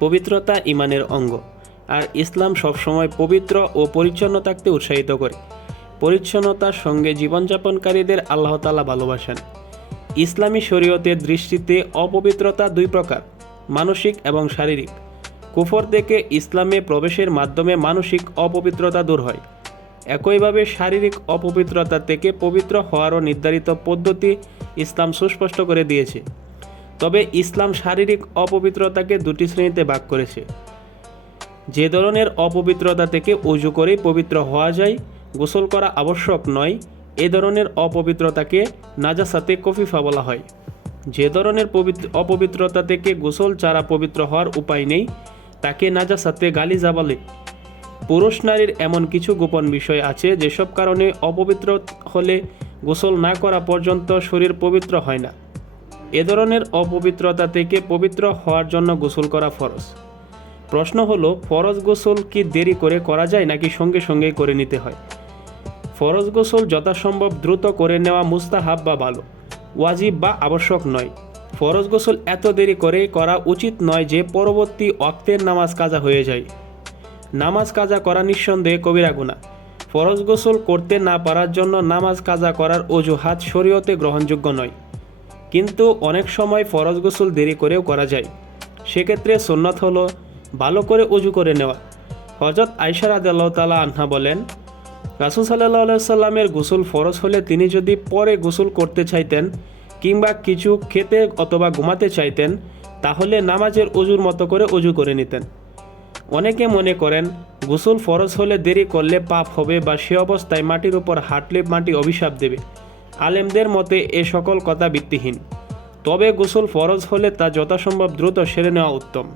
পবিত্রতা ঈমানের অঙ্গ, আর ইসলাম সবসময় পবিত্র ও পরিচ্ছন্ন থাকতে উৎসাহিত করে। পরিচ্ছন্নতার সঙ্গে জীবনযাপনকারীদের আল্লাহ তাআলা ভালোবাসেন। ইসলামী শরীয়তের দৃষ্টিতে অপবিত্রতা দুই প্রকার, মানসিক এবং শারীরিক। কুফর থেকে ইসলামে প্রবেশের মাধ্যমে মানসিক অপবিত্রতা দূর হয়। একইভাবে শারীরিক অপবিত্রতা থেকে পবিত্র হওয়ারও নির্ধারিত পদ্ধতি ইসলাম সুস্পষ্ট করে দিয়েছে। তবে ইসলাম শারীরিক অপবিত্রতাকে দুটি শ্রেণীতে ভাগ করেছে। যে ধরনের অপবিত্রতা থেকে অজু করেই পবিত্র হওয়া যায়, গোসল করা আবশ্যক নয়, এ ধরনের অপবিত্রতাকে নাজাসাতে কফিফা বলা হয়। যে ধরনের অপবিত্রতা থেকে গোসল ছাড়া পবিত্র হওয়ার উপায় নেই, তাকে নাজাসাতে গালিজা বলে। পুরুষ নারীর এমন কিছু গোপন বিষয় আছে যেসব কারণে অপবিত্র হলে গোসল না করা পর্যন্ত শরীর পবিত্র হয় না। এ ধরনের অপবিত্রতা থেকে পবিত্র হওয়ার জন্য গোসল করা ফরজ। প্রশ্ন হলো, ফরজ গোসল কি দেরি করে করা যায় নাকি সঙ্গে সঙ্গেই করে নিতে হয়? ফরজ গোসল যথাসম্ভব দ্রুত করে নেওয়া মুস্তাহাব বা ভালো, ওয়াজিব বা আবশ্যক নয়। ফরজ গোসল এত দেরি করে করা উচিত নয় যে পরবর্তী ওয়াক্তের নামাজ কাজা হয়ে যায়। নামাজ কাজা করা নিঃসন্দেহে কবিরা গুনাহ। ফরজ গোসল করতে না পারার জন্য নামাজ কাজা করার অজুহাত শরীয়তে গ্রহণযোগ্য নয়। কিন্তু অনেক সময় ফরজ গোসল দেরি করেও করা যায়। সেক্ষেত্রে সুন্নত হলো ভালো করে অজু করে নেওয়া। হযরত আয়েশা রাদিয়াল্লাহু তাআলা আনহা বলেন, রাসূল সাল্লাল্লাহু আলাইহি সাল্লামের গোসল ফরজ হলে তিনি যদি পরে গোসল করতে চাইতেন কিংবা কিছু খেতে অথবা ঘুমাতে চাইতেন, তাহলে নামাজের অজুর মতো করে অজু করে নিতেন। অনেকে মনে করেন গোসল ফরজ হলে দেরি করলে পাপ হবে বা সে অবস্থায় মাটির উপর হাঁটলে মাটি অভিশাপ দেবে। আলেমদের মতে এ সকল কথা ভিত্তিহীন। তবে গোসল ফরজ হলে তা যথাসম্ভব দ্রুত সেরে নেওয়া উত্তম।